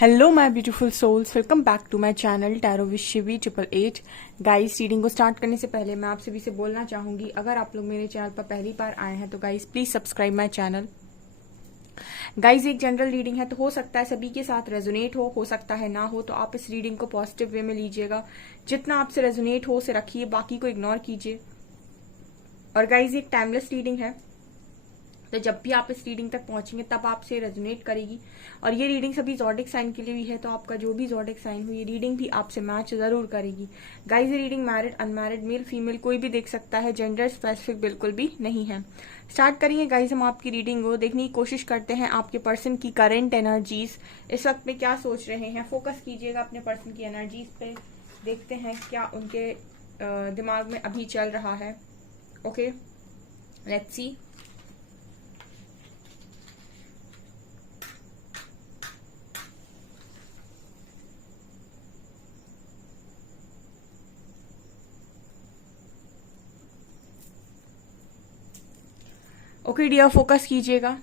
Hello my beautiful souls, welcome back to my channel tarot with Shivi 888। Guys, reading को start करने से पहले मैं आप सभी से बोलना चाहूंगी, अगर आप लोग मेरे चैनल पर पहली बार आए हैं तो guys please subscribe my channel. Guys, एक जनरल रीडिंग है तो हो सकता है सभी के साथ रेजोनेट हो सकता है ना हो, तो आप इस रीडिंग को पॉजिटिव वे में लीजिएगा। जितना आपसे रेजोनेट हो उसे रखिए, बाकी को इग्नोर कीजिए। और गाइस, एक टाइमलेस रीडिंग है, तो जब भी आप इस रीडिंग तक पहुंचेंगे तब आपसे रेजोनेट करेगी। और ये रीडिंग सभी ज़ोडिक साइन के लिए भी है, तो आपका जो भी ज़ोडिक साइन हो ये रीडिंग भी आपसे मैच जरूर करेगी। गाइस, ये reading married unmarried male female कोई भी देख सकता है, जेंडर स्पेसिफिक बिल्कुल भी नहीं है। स्टार्ट करेंगे गाइस हम आपकी रीडिंग को देखने की कोशिश करते हैं। आपके पर्सन की करेंट एनर्जीज इस वक्त में क्या सोच रहे हैं, फोकस कीजिएगा अपने पर्सन की एनर्जीज पे। देखते हैं क्या उनके दिमाग में अभी चल रहा है। Okay, let's see. Okay dear, focus कीजिएगा।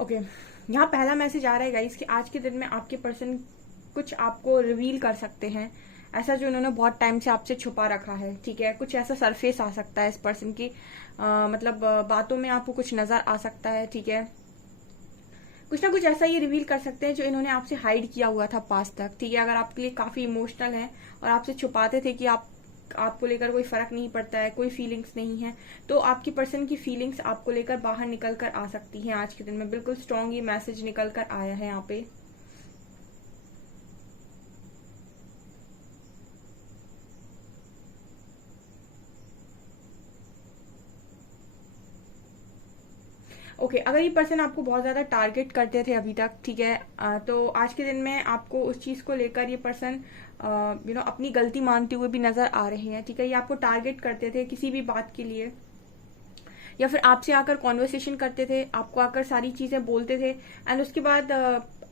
ओके, यहाँ पहला मैसेज आ रहा है गाइस कि आज के दिन में आपके पर्सन कुछ आपको रिवील कर सकते हैं, ऐसा जो उन्होंने बहुत टाइम से आपसे छुपा रखा है। ठीक है, कुछ ऐसा सरफेस आ सकता है इस पर्सन की मतलब बातों में आपको कुछ नजर आ सकता है। ठीक है, कुछ ना कुछ ऐसा ये रिवील कर सकते हैं जो इन्होंने आपसे हाइड किया हुआ था पास तक। ठीक है, अगर आपके लिए काफी इमोशनल है और आपसे छुपाते थे कि आपको लेकर कोई फर्क नहीं पड़ता है, कोई फीलिंग्स नहीं है, तो आपकी पर्सन की फीलिंग्स आपको लेकर बाहर निकल कर आ सकती हैं आज के दिन में। बिल्कुल स्ट्रॉन्ग ये मैसेज निकल कर आया है यहाँ पे। ओके, अगर ये पर्सन आपको बहुत ज्यादा टारगेट करते थे अभी तक, ठीक है, तो आज के दिन में आपको उस चीज को लेकर ये पर्सन अपनी गलती मानते हुए भी नजर आ रहे हैं। ठीक है, ये आपको टारगेट करते थे किसी भी बात के लिए, या फिर आपसे आकर कॉन्वर्सेशन करते थे, आपको आकर सारी चीजें बोलते थे एंड उसके बाद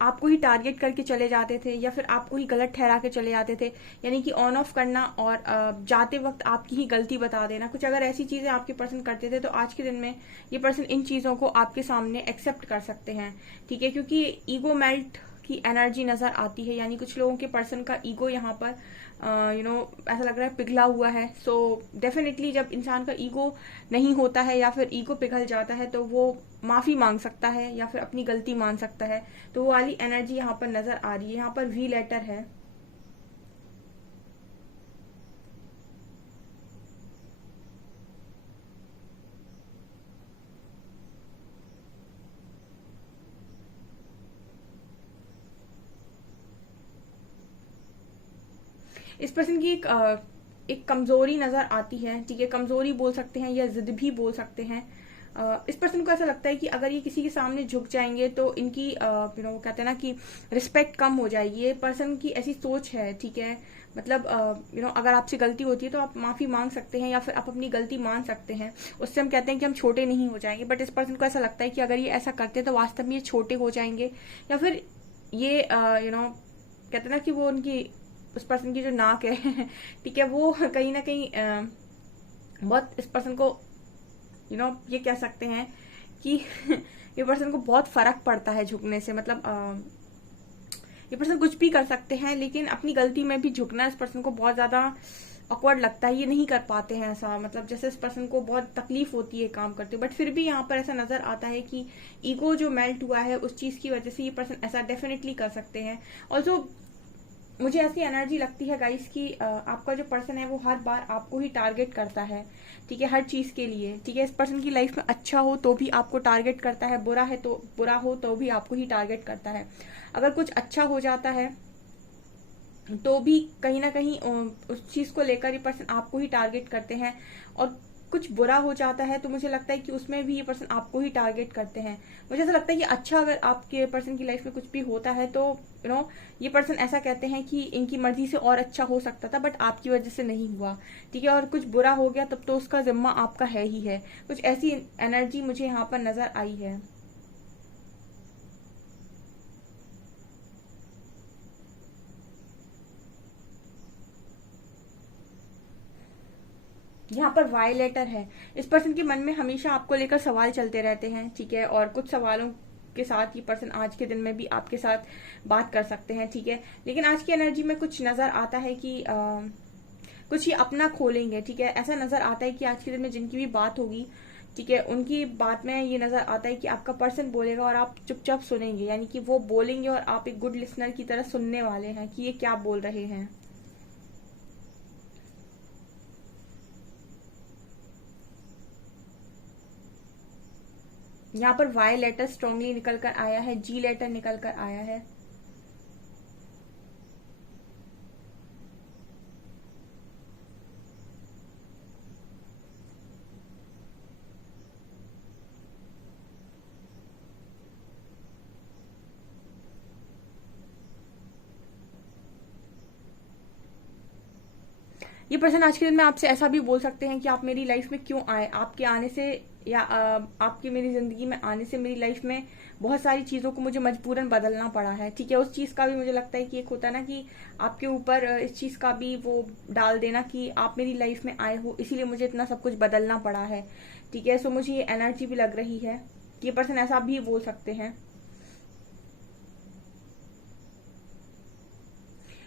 आपको ही टारगेट करके चले जाते थे, या फिर आपको ही गलत ठहरा के चले जाते थे। यानी कि ऑन ऑफ करना और जाते वक्त आपकी ही गलती बता देना, कुछ अगर ऐसी चीजें आपके पर्सन करते थे तो आज के दिन में ये पर्सन इन चीजों को आपके सामने एक्सेप्ट कर सकते हैं। ठीक है, क्योंकि ईगो मेल्ट की एनर्जी नजर आती है, यानी कुछ लोगों के पर्सन का ईगो यहाँ पर ऐसा लग रहा है पिघला हुआ है। सो डेफिनेटली जब इंसान का ईगो नहीं होता है या फिर ईगो पिघल जाता है तो वो माफी मांग सकता है या फिर अपनी गलती मान सकता है। तो वो वाली एनर्जी यहाँ पर नजर आ रही है। यहाँ पर वी लेटर है। इस पर्सन की एक कमजोरी नजर आती है। ठीक है, कमजोरी बोल सकते हैं या जिद भी बोल सकते हैं। इस पर्सन को ऐसा लगता है कि अगर ये किसी के सामने झुक जाएंगे तो इनकी वो कहते हैं ना कि रिस्पेक्ट कम हो जाएगी। ये पर्सन की ऐसी सोच है। ठीक है, मतलब अगर आपसे गलती होती है तो आप माफी मांग सकते हैं या फिर आप अपनी गलती मान सकते हैं। उससे हम कहते हैं कि हम छोटे नहीं हो जाएंगे, बट इस पर्सन को ऐसा लगता है कि अगर ये ऐसा करते हैं तो वास्तव में ये छोटे हो जाएंगे, या फिर ये कहते हैं ना कि वो उनकी उस पर्सन की जो नाक है ठीक है, वो कहीं ना कहीं बहुत इस पर्सन को ये कह सकते हैं कि ये पर्सन को बहुत फर्क पड़ता है झुकने से। मतलब ये पर्सन कुछ भी कर सकते हैं लेकिन अपनी गलती में भी झुकना इस पर्सन को बहुत ज्यादा ऑकवर्ड लगता है। ये नहीं कर पाते हैं ऐसा, मतलब जैसे इस पर्सन को बहुत तकलीफ होती है काम करते, बट फिर भी यहाँ पर ऐसा नजर आता है कि ईगो जो मेल्ट हुआ है उस चीज की वजह से ये पर्सन ऐसा डेफिनेटली कर सकते हैं। ऑल्सो मुझे ऐसी एनर्जी लगती है गाइस कि आपका जो पर्सन है वो हर बार आपको ही टारगेट करता है। ठीक है, हर चीज के लिए। ठीक है, इस पर्सन की लाइफ में अच्छा हो तो भी आपको टारगेट करता है, बुरा हो तो भी आपको ही टारगेट करता है। अगर कुछ अच्छा हो जाता है तो भी कहीं ना कहीं उस चीज को लेकर ये पर्सन आपको ही टारगेट करते हैं। और कुछ बुरा हो जाता है तो मुझे लगता है कि उसमें भी ये पर्सन आपको ही टारगेट करते हैं। मुझे ऐसा लगता है कि अच्छा अगर आपके पर्सन की लाइफ में कुछ भी होता है तो ये पर्सन ऐसा कहते हैं कि इनकी मर्जी से और अच्छा हो सकता था बट आपकी वजह से नहीं हुआ, ठीक है, और कुछ बुरा हो गया तब तो उसका जिम्मा आपका है ही है। कुछ ऐसी एनर्जी मुझे यहाँ पर नजर आई है। यहाँ पर वायलेटर है। इस पर्सन के मन में हमेशा आपको लेकर सवाल चलते रहते हैं, ठीक है, और कुछ सवालों के साथ ये पर्सन आज के दिन में भी आपके साथ बात कर सकते हैं, ठीक है। लेकिन आज की एनर्जी में कुछ नजर आता है कि कुछ ये अपना खोलेंगे, ठीक है। ऐसा नजर आता है कि आज के दिन में जिनकी भी बात होगी, ठीक है, उनकी बात में ये नजर आता है कि आपका पर्सन बोलेगा और आप चुपचाप सुनेंगे, यानी कि वो बोलेंगे और आप एक गुड लिसनर की तरह सुनने वाले हैं कि ये क्या बोल रहे हैं। यहाँ पर वाई लेटर स्ट्रांगली निकल कर आया है, जी लेटर निकल कर आया है। ये पर्सन आज के दिन में आपसे ऐसा भी बोल सकते हैं कि आप मेरी लाइफ में क्यों आए, आपके आने से या आपके मेरी जिंदगी में आने से मेरी लाइफ में बहुत सारी चीजों को मुझे मजबूरन बदलना पड़ा है, ठीक है। उस चीज का भी मुझे लगता है कि एक होता है ना कि आपके ऊपर इस चीज का भी वो डाल देना कि आप मेरी लाइफ में आए हो इसीलिए मुझे इतना सब कुछ बदलना पड़ा है, ठीक है। सो मुझे ये एनर्जी भी लग रही है कि ये पर्सन ऐसा भी बोल सकते हैं।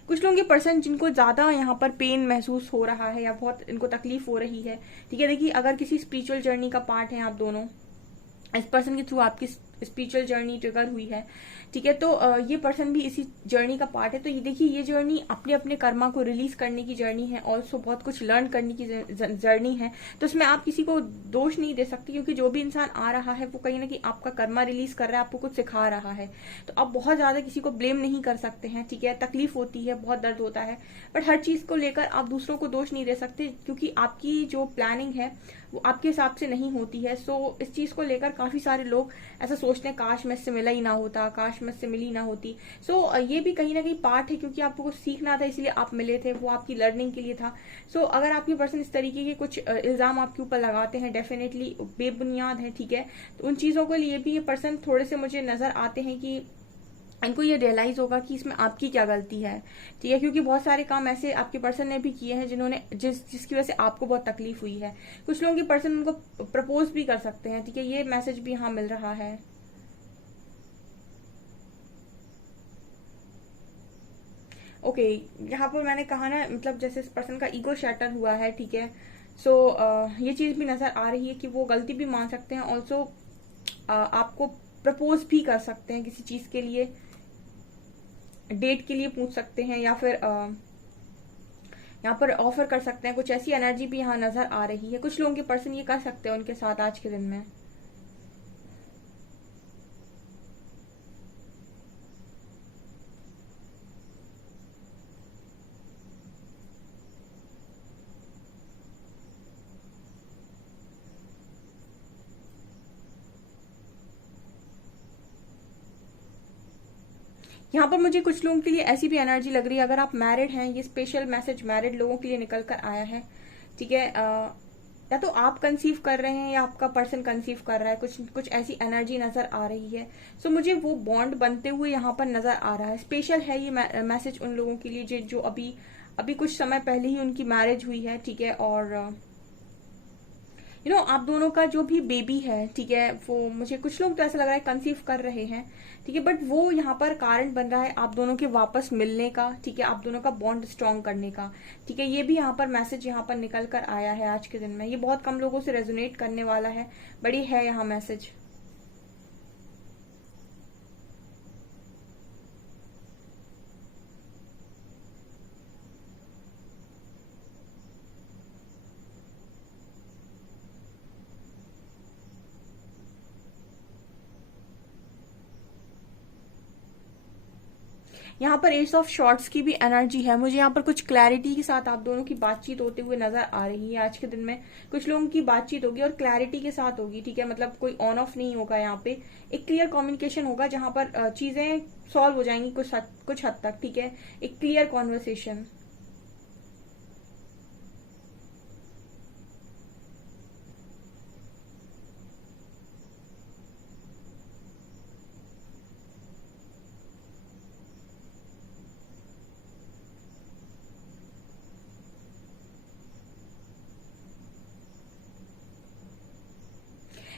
कुछ लोग ये पर्सन जिनको ज्यादा यहाँ पर पेन महसूस हो रहा है या बहुत इनको तकलीफ हो रही है, ठीक है। देखिए अगर किसी स्पिरिचुअल जर्नी का पार्ट है आप दोनों, इस पर्सन के थ्रू आपकी स्पिरिचुअल जर्नी ट्रिगर हुई है, ठीक है, तो ये पर्सन भी इसी जर्नी का पार्ट है। तो ये देखिए ये जर्नी अपने अपने कर्मा को रिलीज करने की जर्नी है, ऑल्सो बहुत कुछ लर्न करने की जर्नी है। तो उसमें आप किसी को दोष नहीं दे सकते क्योंकि जो भी इंसान आ रहा है वो कहीं ना कहीं आपका कर्मा रिलीज कर रहा है, आपको कुछ सिखा रहा है। तो आप बहुत ज्यादा किसी को ब्लेम नहीं कर सकते हैं, ठीक है। तकलीफ होती है, बहुत दर्द होता है, बट हर चीज को लेकर आप दूसरों को दोष नहीं दे सकते क्योंकि आपकी जो प्लानिंग है वो आपके हिसाब से नहीं होती है। सो इस चीज को लेकर काफी सारे लोग ऐसा सोचते हैं काश मैं इससे मिला ही ना होता, काश मैं इससे मिली ना होती। सो ये भी कहीं ना कहीं पार्ट है क्योंकि आपको कुछ सीखना था इसलिए आप मिले थे, वो आपकी लर्निंग के लिए था। सो अगर आपके पर्सन इस तरीके के कुछ इल्जाम आपके ऊपर लगाते हैं डेफिनेटली बेबुनियाद है, ठीक है, तो उन चीजों के लिए भी ये पर्सन थोड़े से मुझे नजर आते हैं कि इनको ये रियलाइज होगा कि इसमें आपकी क्या गलती है, ठीक है, क्योंकि बहुत सारे काम ऐसे आपके पर्सन ने भी किए हैं जिन्होंने जिसकी वजह से आपको बहुत तकलीफ हुई है। कुछ लोगों के पर्सन उनको प्रपोज भी कर सकते हैं, ठीक है, ये मैसेज भी यहाँ मिल रहा है। ओके यहाँ पर मैंने कहा ना मतलब जैसे इस पर्सन का ईगो शैटर हुआ है, ठीक है। सो ये चीज भी नजर आ रही है कि वो गलती भी मान सकते हैं, ऑल्सो आपको प्रपोज भी कर सकते हैं किसी चीज के लिए, डेट के लिए पूछ सकते हैं या फिर यहाँ पर ऑफर कर सकते हैं। कुछ ऐसी एनर्जी भी यहाँ नजर आ रही है। कुछ लोगों के पर्सन ये कर सकते हैं उनके साथ आज के दिन में। यहाँ पर मुझे कुछ लोगों के लिए ऐसी भी एनर्जी लग रही है, अगर आप मैरिड हैं, ये स्पेशल मैसेज मैरिड लोगों के लिए निकल कर आया है, ठीक है। या तो आप कंसीव कर रहे हैं या आपका पर्सन कंसीव कर रहा है, कुछ कुछ ऐसी एनर्जी नजर आ रही है। सो मुझे वो बॉन्ड बनते हुए यहाँ पर नजर आ रहा है। स्पेशल है ये मैसेज उन लोगों के लिए जो अभी अभी कुछ समय पहले ही उनकी मैरिज हुई है, ठीक है, और आप दोनों का जो भी बेबी है, ठीक है, वो मुझे कुछ लोग तो ऐसा लग रहा है कंसीव कर रहे हैं, ठीक है, बट वो यहाँ पर कारण बन रहा है आप दोनों के वापस मिलने का, ठीक है, आप दोनों का बॉन्ड स्ट्रांग करने का, ठीक है। ये भी यहाँ पर मैसेज यहाँ पर निकल कर आया है आज के दिन में। ये बहुत कम लोगों से रेजोनेट करने वाला है, बड़ी है यहाँ मैसेज। यहाँ पर एस ऑफ शॉर्ट्स की भी एनर्जी है। मुझे यहाँ पर कुछ क्लैरिटी के साथ आप दोनों की बातचीत होते हुए नजर आ रही है। आज के दिन में कुछ लोगों की बातचीत होगी और क्लैरिटी के साथ होगी, ठीक है, मतलब कोई ऑन ऑफ नहीं होगा। यहाँ पे एक क्लियर कम्युनिकेशन होगा जहां पर चीजें सॉल्व हो जाएंगी कुछ हद तक, ठीक है, एक क्लियर कॉन्वर्सेशन।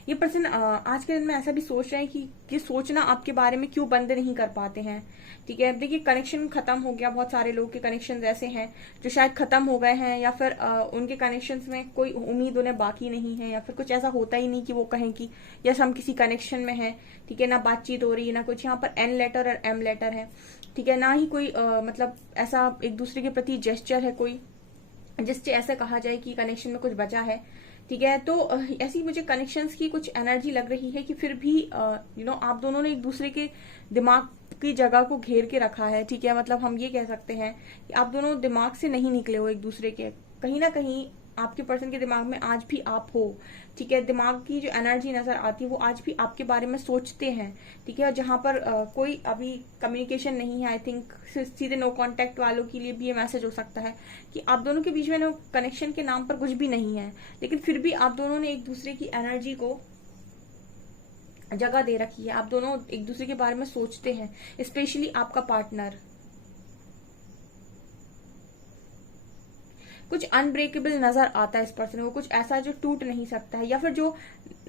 ये पर्सन आज के दिन में ऐसा भी सोच रहे हैं कि ये सोचना आपके बारे में क्यों बंद नहीं कर पाते हैं, ठीक है। अब देखिए कनेक्शन खत्म हो गया, बहुत सारे लोग के कनेक्शन ऐसे हैं जो शायद खत्म हो गए हैं, या फिर उनके कनेक्शंस में कोई उम्मीद उन्हें बाकी नहीं है, या फिर कुछ ऐसा होता ही नहीं कि वो कहें कि यस हम किसी कनेक्शन में हैं, ठीक है, ना बातचीत हो रही है ना कुछ। यहाँ पर एन लेटर और एम लेटर है, ठीक है, ना ही कोई मतलब ऐसा एक दूसरे के प्रति जेस्चर है कोई जिससे ऐसा कहा जाए कि कनेक्शन में कुछ बचा है, ठीक है। तो ऐसी मुझे कनेक्शंस की कुछ एनर्जी लग रही है कि फिर भी आप दोनों ने एक दूसरे के दिमाग की जगह को घेर के रखा है, ठीक है। मतलब हम ये कह सकते हैं कि आप दोनों दिमाग से नहीं निकले हो एक दूसरे के, कहीं ना कहीं आपके पर्सन के दिमाग में आज भी आप हो, ठीक है। दिमाग की जो एनर्जी नजर आती है वो आज भी आपके बारे में सोचते हैं, ठीक है। और जहां पर कोई अभी कम्युनिकेशन नहीं है, आई थिंक सीधे नो कांटेक्ट वालों के लिए भी ये मैसेज हो सकता है कि आप दोनों के बीच में नो कनेक्शन के नाम पर कुछ भी नहीं है, लेकिन फिर भी आप दोनों ने एक दूसरे की एनर्जी को जगह दे रखी है। आप दोनों एक दूसरे के बारे में सोचते हैं, स्पेशली आपका पार्टनर। कुछ अनब्रेकेबल नजर आता है इस पर्सन को, कुछ ऐसा जो टूट नहीं सकता है, या फिर जो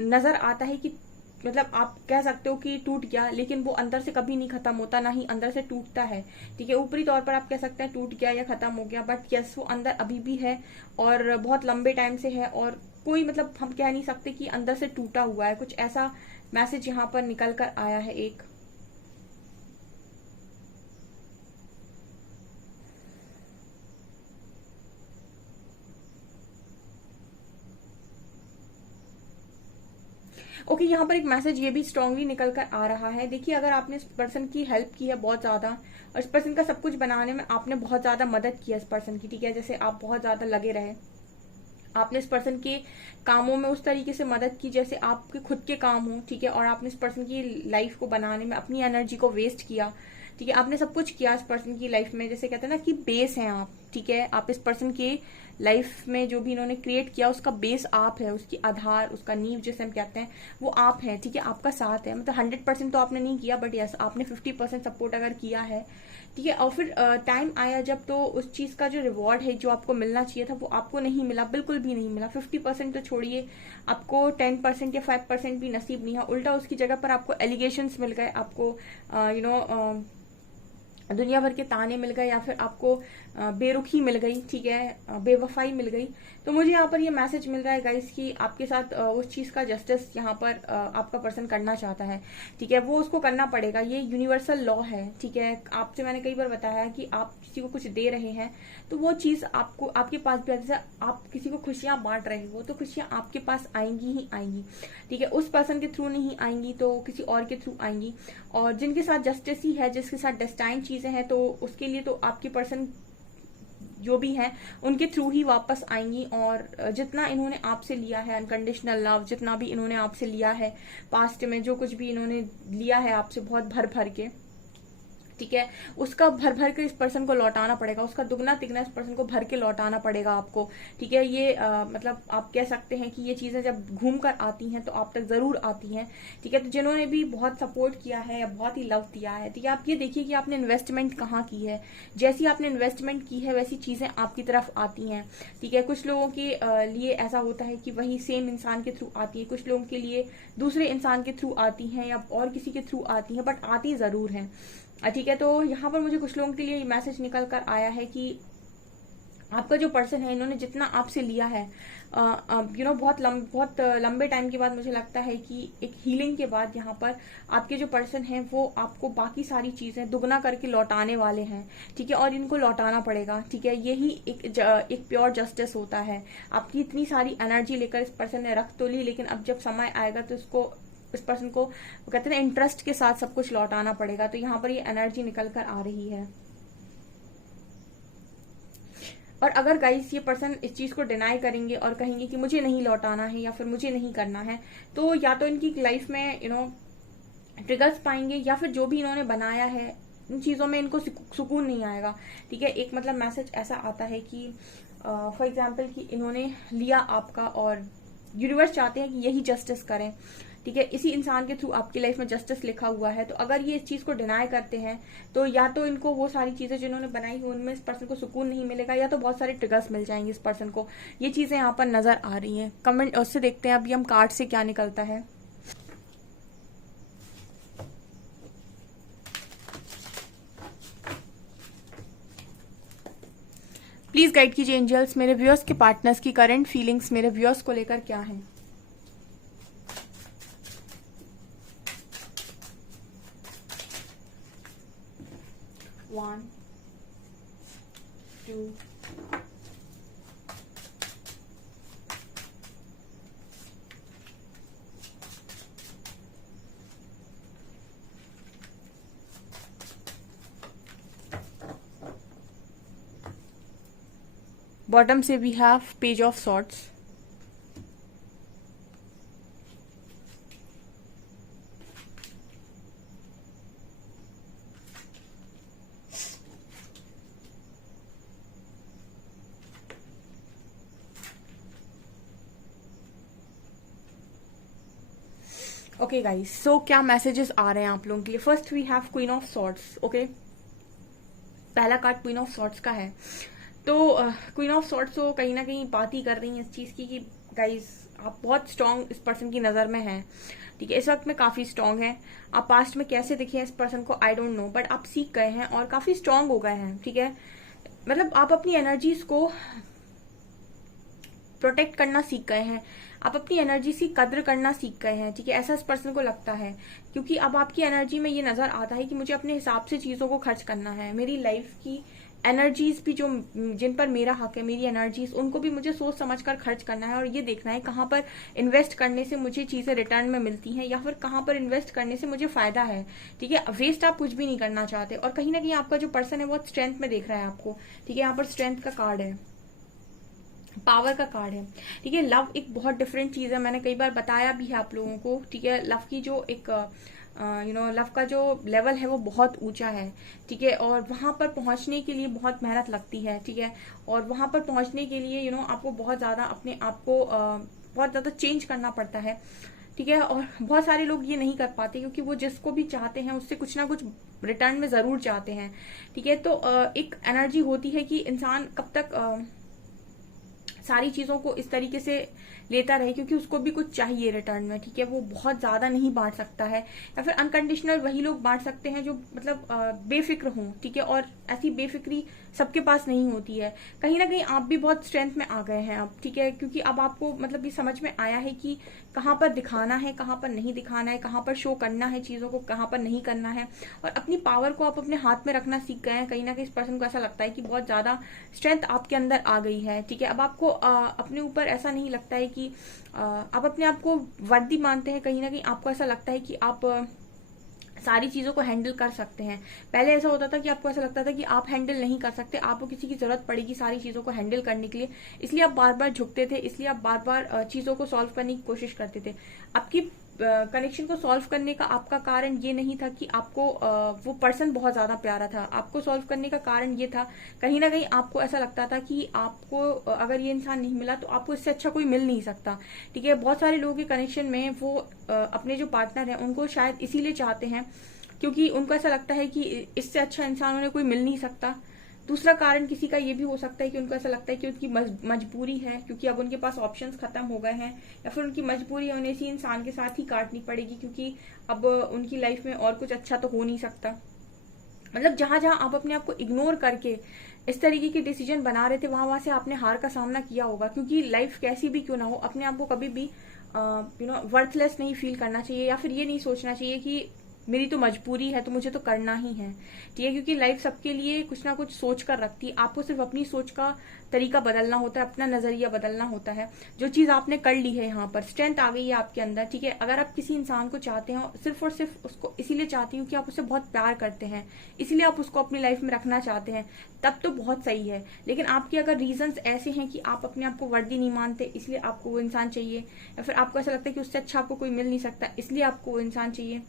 नजर आता है कि मतलब आप कह सकते हो कि टूट गया, लेकिन वो अंदर से कभी नहीं खत्म होता, ना ही अंदर से टूटता है, ठीक है। ऊपरी तौर पर आप कह सकते हैं टूट गया या खत्म हो गया, बट यस वो अंदर अभी भी है और बहुत लंबे टाइम से है, और कोई मतलब हम कह नहीं सकते कि अंदर से टूटा हुआ है। कुछ ऐसा मैसेज यहाँ पर निकल कर आया है एक। ओके, यहाँ पर एक मैसेज ये भी स्ट्रांगली निकल कर आ रहा है। देखिए अगर आपने इस पर्सन की हेल्प की है बहुत ज्यादा, और इस पर्सन का सब कुछ बनाने में आपने बहुत ज्यादा मदद की है इस पर्सन की, ठीक है, जैसे आप बहुत ज्यादा लगे रहे, आपने इस पर्सन के कामों में उस तरीके से मदद की जैसे आपके खुद के काम हो, ठीक है, और आपने इस पर्सन की लाइफ को बनाने में अपनी एनर्जी को वेस्ट किया, ठीक है, आपने सब कुछ किया इस पर्सन की लाइफ में। जैसे कहते हैं ना कि बेस हैं आप, ठीक है, आप इस पर्सन की लाइफ में जो भी इन्होंने क्रिएट किया उसका बेस आप है, उसकी आधार, उसका नींव जिसे हम कहते हैं वो आप है, ठीक है, आपका साथ है। मतलब 100% तो आपने नहीं किया, बट यस आपने 50% सपोर्ट अगर किया है, ठीक है। और फिर टाइम आया जब, तो उस चीज का जो रिवॉर्ड है जो आपको मिलना चाहिए था वो आपको नहीं मिला, बिल्कुल भी नहीं मिला। 50% तो छोड़िए, आपको 10% या 5% भी नसीब नहीं है, उल्टा उसकी जगह पर आपको एलिगेशंस मिल गए, आपको दुनिया भर के ताने मिल गए, या फिर आपको बेरुखी मिल गई, ठीक है, बेवफाई मिल गई। तो मुझे यहाँ पर ये मैसेज मिल रहा है गाइस कि आपके साथ उस चीज का जस्टिस यहाँ पर आपका पर्सन करना चाहता है, ठीक है, वो उसको करना पड़ेगा। ये यूनिवर्सल लॉ है, ठीक है। आपसे मैंने कई बार बताया है कि आप किसी को कुछ दे रहे हैं तो वो चीज आपको आपके पास भी, जैसे आप किसी को खुशियां बांट रहे हो तो खुशियां आपके पास आएंगी ही आएंगी, ठीक है। उस पर्सन के थ्रू नहीं आएंगी तो किसी और के थ्रू आएंगी, और जिनके साथ जस्टिस ही है, जिसके साथ डेस्टाइन चीजें हैं, तो उसके लिए तो आपके पर्सन जो भी है उनके थ्रू ही वापस आएंगी। और जितना इन्होंने आपसे लिया है अनकंडीशनल लव, जितना भी इन्होंने आपसे लिया है पास्ट में, जो कुछ भी इन्होंने लिया है आपसे बहुत भर भर के, ठीक है, उसका भर भर के इस पर्सन को लौटाना पड़ेगा, उसका दुगना तिगना इस पर्सन को भर के लौटाना पड़ेगा आपको, ठीक है। ये मतलब आप कह सकते हैं कि ये चीजें जब घूम कर आती हैं तो आप तक जरूर आती हैं, ठीक है। तो जिन्होंने भी बहुत सपोर्ट किया है या बहुत ही लव दिया है, ठीक है, आप ये देखिए कि आपने इन्वेस्टमेंट कहाँ की है, जैसी आपने इन्वेस्टमेंट की है वैसी चीजें आपकी तरफ आती हैं, ठीक है। कुछ लोगों के लिए ऐसा होता है कि वही सेम इंसान के थ्रू आती है, कुछ लोगों के लिए दूसरे इंसान के थ्रू आती हैं या और किसी के थ्रू आती हैं, बट आती जरूर हैं, ठीक है। तो यहाँ पर मुझे कुछ लोगों के लिए मैसेज निकल कर आया है कि आपका जो पर्सन है, इन्होंने जितना आपसे लिया है बहुत लंबे टाइम के बाद, मुझे लगता है कि एक हीलिंग के बाद यहाँ पर आपके जो पर्सन है वो आपको बाकी सारी चीजें दुगना करके लौटाने वाले हैं, ठीक है। और इनको लौटाना पड़ेगा, ठीक है, यही एक प्योर जस्टिस होता है। आपकी इतनी सारी एनर्जी लेकर इस पर्सन ने रख तो ली, लेकिन अब जब समय आएगा तो इसको इस पर्सन को वो कहते हैं ना इंटरेस्ट के साथ सब कुछ लौटाना पड़ेगा। तो यहाँ पर ये एनर्जी निकल कर आ रही है। और अगर गाइस ये पर्सन इस चीज को डिनाई करेंगे और कहेंगे कि मुझे नहीं लौटाना है या फिर मुझे नहीं करना है, तो या तो इनकी लाइफ में ट्रिगर्स पाएंगे या फिर जो भी इन्होंने बनाया है इन चीजों में इनको सुकून नहीं आएगा। ठीक है, एक मतलब मैसेज ऐसा आता है कि फॉर एग्जाम्पल कि इन्होंने लिया आपका और यूनिवर्स चाहते हैं कि यही जस्टिस करें। ठीक है, इसी इंसान के थ्रू आपकी लाइफ में जस्टिस लिखा हुआ है। तो अगर ये इस चीज को डिनाई करते हैं तो या तो इनको वो सारी चीजें जिन्होंने बनाई हुई उनमें इस पर्सन को सुकून नहीं मिलेगा, या तो बहुत सारे ट्रिगर्स मिल जाएंगे इस पर्सन को। ये चीजें यहाँ पर नजर आ रही हैं। कमेंट उससे देखते हैं अभी हम कार्ड से क्या निकलता है। प्लीज गाइड कीजिए एंजल्स, मेरे व्यूअर्स के पार्टनर्स की करंट फीलिंग्स मेरे व्यूअर्स को लेकर क्या है। 1 2 बॉटम से we have page of swords. Okay guys, so क्या मैसेजेस आ रहे हैं आप लोगों के लिए। First we have queen of swords. Okay, पहला कार्ड क्वीन ऑफ सॉर्ड्स का है। तो क्वीन ऑफ सॉर्ड्स तो कहीं ना कहीं बात ही कर रही है इस चीज की कि गाइस आप बहुत स्ट्रांग इस पर्सन की नजर में हैं। ठीक है, इस वक्त में काफी स्ट्रांग है। आप पास्ट में कैसे दिखे हैं इस पर्सन को आई डोंट नो, बट आप सीख गए हैं और काफी स्ट्रांग हो गए हैं। ठीक है, मतलब आप अपनी एनर्जीज को प्रोटेक्ट करना सीख गए हैं, आप अपनी एनर्जी की कद्र करना सीख गए हैं। ठीक है, ऐसा इस पर्सन को लगता है, क्योंकि अब आपकी एनर्जी में ये नजर आता है कि मुझे अपने हिसाब से चीजों को खर्च करना है। मेरी लाइफ की एनर्जीज भी जो जिन पर मेरा हक है, मेरी एनर्जीज उनको भी मुझे सोच समझ कर खर्च करना है और ये देखना है कहाँ पर इन्वेस्ट करने से मुझे चीजें रिटर्न में मिलती हैं या फिर कहाँ पर इन्वेस्ट करने से मुझे फायदा है। ठीक है, वेस्ट आप कुछ भी नहीं करना चाहते। और कहीं ना कहीं आपका जो पर्सन है बहुत स्ट्रेंथ में देख रहा है आपको। ठीक है, यहाँ पर स्ट्रेंथ का कार्ड है, पावर का कार्ड है। ठीक है, लव एक बहुत डिफरेंट चीज है, मैंने कई बार बताया भी है आप लोगों को। ठीक है, लव की जो एक लव का जो लेवल है वो बहुत ऊंचा है। ठीक है, और वहां पर पहुंचने के लिए बहुत मेहनत लगती है। ठीक है, और वहां पर पहुंचने के लिए आपको बहुत ज्यादा अपने आप को बहुत ज्यादा चेंज करना पड़ता है। ठीक है, और बहुत सारे लोग ये नहीं कर पाते क्योंकि वो जिसको भी चाहते हैं उससे कुछ ना कुछ रिटर्न में जरूर चाहते हैं। ठीक है, तो एक एनर्जी होती है कि इंसान कब तक सारी चीजों को इस तरीके से लेता रहे क्योंकि उसको भी कुछ चाहिए रिटर्न में। ठीक है, वो बहुत ज्यादा नहीं बांट सकता है, या फिर अनकंडीशनल वही लोग बांट सकते हैं जो मतलब बेफिक्र हों। ठीक है, और ऐसी बेफिक्री सबके पास नहीं होती है। कहीं ना कहीं आप भी बहुत स्ट्रेंथ में आ गए हैं अब। ठीक है, क्योंकि अब आपको मतलब ये समझ में आया है कि कहाँ पर दिखाना है, कहाँ पर नहीं दिखाना है, कहाँ पर शो करना है चीजों को, कहाँ पर नहीं करना है, और अपनी पावर को आप अपने हाथ में रखना सीख गए हैं। कहीं ना कहीं इस पर्सन को ऐसा लगता है कि बहुत ज्यादा स्ट्रेंथ आपके अंदर आ गई है। ठीक है, अब आपको अपने ऊपर ऐसा नहीं लगता है कि आप अपने आप को वर्दी मानते हैं। कहीं ना कहीं आपको ऐसा लगता है कि आप सारी चीजों को हैंडल कर सकते हैं। पहले ऐसा होता था कि आपको ऐसा लगता था कि आप हैंडल नहीं कर सकते, आपको किसी की जरूरत पड़ेगी सारी चीजों को हैंडल करने के लिए, इसलिए आप बार बार झुकते थे, इसलिए आप बार बार चीजों को सॉल्व करने की कोशिश करते थे। आपकी कनेक्शन को सॉल्व करने का आपका कारण ये नहीं था कि आपको वो पर्सन बहुत ज्यादा प्यारा था। आपको सॉल्व करने का कारण ये था, कहीं ना कहीं आपको ऐसा लगता था कि आपको अगर ये इंसान नहीं मिला तो आपको इससे अच्छा कोई मिल नहीं सकता। ठीक है, बहुत सारे लोगों के कनेक्शन में वो अपने जो पार्टनर है उनको शायद इसीलिए चाहते हैं क्योंकि उनको ऐसा लगता है कि इससे अच्छा इंसान उन्हें कोई मिल नहीं सकता। दूसरा कारण किसी का ये भी हो सकता है कि उनको ऐसा लगता है कि उनकी मजबूरी है, क्योंकि अब उनके पास ऑप्शंस खत्म हो गए हैं, या फिर उनकी मजबूरी है, उन्हें इसी इंसान के साथ ही काटनी पड़ेगी क्योंकि अब उनकी लाइफ में और कुछ अच्छा तो हो नहीं सकता। मतलब जहां जहां आप अपने आप को इग्नोर करके इस तरीके के डिसीजन बना रहे थे वहां वहां से आपने हार का सामना किया होगा। क्योंकि लाइफ कैसी भी क्यों ना हो, अपने आप को कभी भी वर्थलेस नहीं फील करना चाहिए, या फिर ये नहीं सोचना चाहिए कि मेरी तो मजबूरी है, तो मुझे तो करना ही है, ठीक है। क्योंकि लाइफ सबके लिए कुछ ना कुछ सोच कर रखती है, आपको सिर्फ अपनी सोच का तरीका बदलना होता है, अपना नजरिया बदलना होता है। जो चीज आपने कर ली है, यहाँ पर स्ट्रेंथ आ गई है आपके अंदर, ठीक है। अगर आप किसी इंसान को चाहते हो, सिर्फ और सिर्फ उसको इसीलिए चाहती हूँ कि आप उससे बहुत प्यार करते हैं, इसीलिए आप उसको अपनी लाइफ में रखना चाहते हैं, तब तो बहुत सही है। लेकिन आपके अगर रीजंस ऐसे हैं कि आप अपने आप को वर्दी नहीं मानते, इसलिए आपको वो इंसान चाहिए, या फिर आपको ऐसा लगता है कि उससे अच्छा आपको कोई मिल नहीं सकता, इसलिए आपको वो इंसान चाहिए,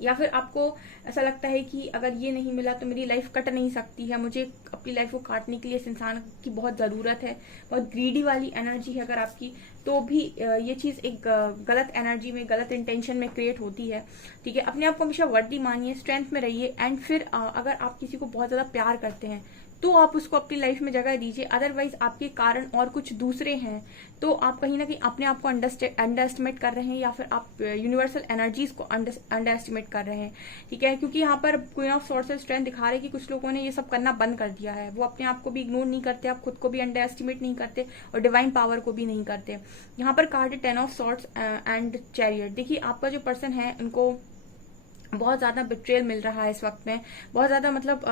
या फिर आपको ऐसा लगता है कि अगर ये नहीं मिला तो मेरी लाइफ कट नहीं सकती है, मुझे अपनी लाइफ को काटने के लिए इस इंसान की बहुत ज़रूरत है, बहुत ग्रीडी वाली एनर्जी है अगर आपकी, तो भी ये चीज़ एक गलत एनर्जी में, गलत इंटेंशन में क्रिएट होती है, ठीक है। अपने आप को हमेशा वर्दी मानिए, स्ट्रेंथ में रहिए, एंड फिर अगर आप किसी को बहुत ज़्यादा प्यार करते हैं तो आप उसको अपनी लाइफ में जगह दीजिए। अदरवाइज आपके कारण और कुछ दूसरे हैं, तो आप कहीं ना कहीं अपने आप को अंडर एस्टिमेट कर रहे हैं, या फिर आप यूनिवर्सल एनर्जीज को अंडर एस्टिमेट कर रहे हैं, ठीक है। क्योंकि यहाँ पर क्वीन ऑफ सॉर्ड्स स्ट्रेंथ दिखा रहे हैं कि कुछ लोगों ने ये सब करना बंद कर दिया है, वो अपने आप को भी इग्नोर नहीं करते, आप खुद को भी अंडर एस्टिमेट नहीं करते, और डिवाइन पावर को भी नहीं करते। यहाँ पर कार्ड है 10 ऑफ सॉर्ड्स एंड चैरियट। देखिए, आपका जो पर्सन है उनको बहुत ज्यादा बिट्रेयल मिल रहा है इस वक्त में, बहुत ज्यादा मतलब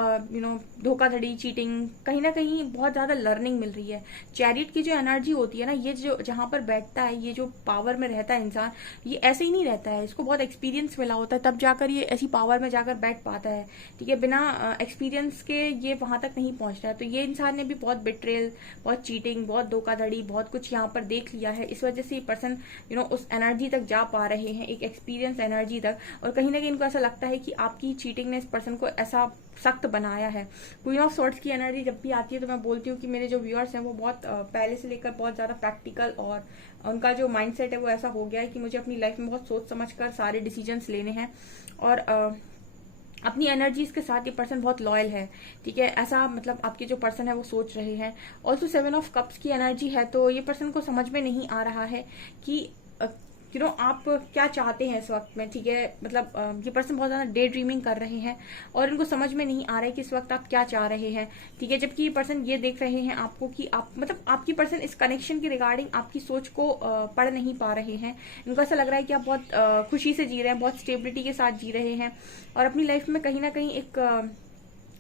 धोखाधड़ी, चीटिंग, कहीं ना कहीं बहुत ज्यादा लर्निंग मिल रही है। चैरिट की जो एनर्जी होती है ना, ये जो जहां पर बैठता है, ये जो पावर में रहता है इंसान, ये ऐसे ही नहीं रहता है, इसको बहुत एक्सपीरियंस मिला होता है, तब जाकर ये ऐसी पावर में जाकर बैठ पाता है, ठीक है। बिना एक्सपीरियंस के ये वहां तक नहीं पहुंचता है। तो ये इंसान ने भी बहुत बिट्रेयल, बहुत चीटिंग, बहुत धोखाधड़ी, बहुत कुछ यहाँ पर देख लिया है, इस वजह से ये पर्सन उस एनर्जी तक जा पा रहे हैं, एक एक्सपीरियंस एनर्जी तक। और कहीं ना कहीं इनको ऐसा लगता है कि आपकी चीटिंग ने इस पर्सन को ऐसा सख्त बनाया है। क्वीन ऑफ सॉर्ड्स की एनर्जी जब भी आती है तो मैं बोलती हूँ कि मेरे जो व्यूअर्स हैं वो बहुत पहले से लेकर बहुत ज्यादा प्रैक्टिकल, और उनका जो माइंडसेट है वो ऐसा हो गया है कि मुझे अपनी लाइफ में बहुत सोच समझ कर सारे डिसीजंस लेने हैं, और अपनी एनर्जीज के साथ ये पर्सन बहुत लॉयल है, ठीक है। ऐसा मतलब आपके जो पर्सन है वो सोच रहे हैं। ऑल्सो 7 ऑफ कप्स की एनर्जी है, तो ये पर्सन को समझ में नहीं आ रहा है कि आप क्या चाहते हैं इस वक्त में, ठीक है। मतलब ये पर्सन बहुत ज्यादा डे ड्रीमिंग कर रहे हैं, और इनको समझ में नहीं आ रहा है कि इस वक्त आप क्या चाह रहे हैं, ठीक है। जबकि ये पर्सन ये देख रहे हैं आपको कि आप मतलब आपकी पर्सन इस कनेक्शन के रिगार्डिंग आपकी सोच को पढ़ नहीं पा रहे हैं। इनको ऐसा लग रहा है कि आप बहुत खुशी से जी रहे हैं, बहुत स्टेबिलिटी के साथ जी रहे हैं, और अपनी लाइफ में कहीं ना कहीं एक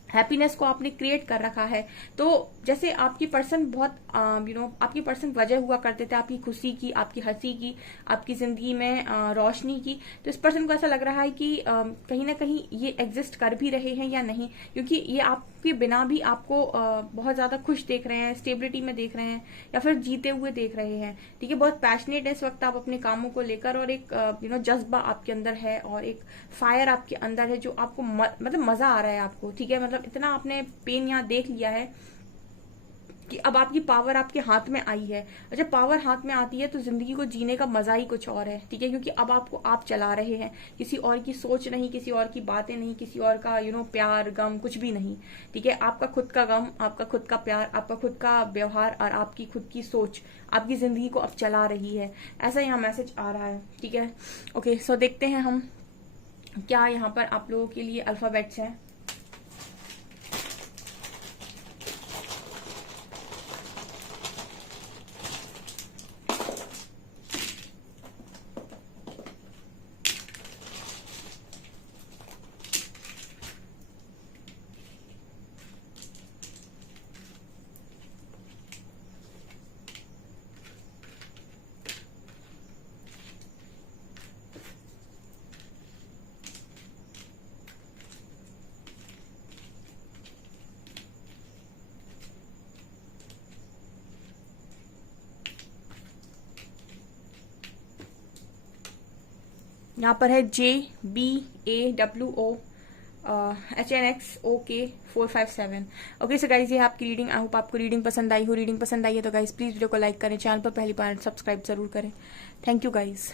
हैप्पीनेस को आपने क्रिएट कर रखा है। तो जैसे आपकी पर्सन बहुत आपकी पर्सन वजह हुआ करते थे आपकी खुशी की, आपकी हंसी की, आपकी जिंदगी में रोशनी की। तो इस पर्सन को ऐसा लग रहा है कि कहीं ना कहीं ये एग्जिस्ट कर भी रहे हैं या नहीं, क्योंकि ये आपके बिना भी आपको बहुत ज्यादा खुश देख रहे हैं, स्टेबिलिटी में देख रहे हैं, या फिर जीते हुए देख रहे हैं, ठीक है। बहुत पैशनेट है इस वक्त आप अपने कामों को लेकर, और एक जज्बा आपके अंदर है, और एक फायर आपके अंदर है, जो आपको मतलब मजा आ रहा है आपको, ठीक है। मतलब इतना आपने पेन यहाँ देख लिया है कि अब आपकी पावर आपके हाथ में आई है, और जब पावर हाथ में आती है तो जिंदगी को जीने का मजा ही कुछ और है, ठीक है। क्योंकि अब आपको आप चला रहे हैं, किसी और की सोच नहीं, किसी और की बातें नहीं, किसी और का प्यार गम कुछ भी नहीं, ठीक है। आपका खुद का गम, आपका खुद का प्यार, आपका खुद का व्यवहार, और आपकी खुद की सोच आपकी जिंदगी को अब चला रही है, ऐसा यहाँ मैसेज आ रहा है, ठीक है। ओके, सो देखते हैं हम क्या यहाँ पर आप लोगों के लिए अल्फाबेट्स हैं। यहाँ पर है JBAWOHNXOK457। ओके सो गाइज, ये आपकी रीडिंग। आई होप आपको रीडिंग पसंद आई हो। रीडिंग पसंद आई है तो गाइज प्लीज वीडियो को लाइक करें, चैनल पर पहली बार सब्सक्राइब जरूर करें। Thank you guys.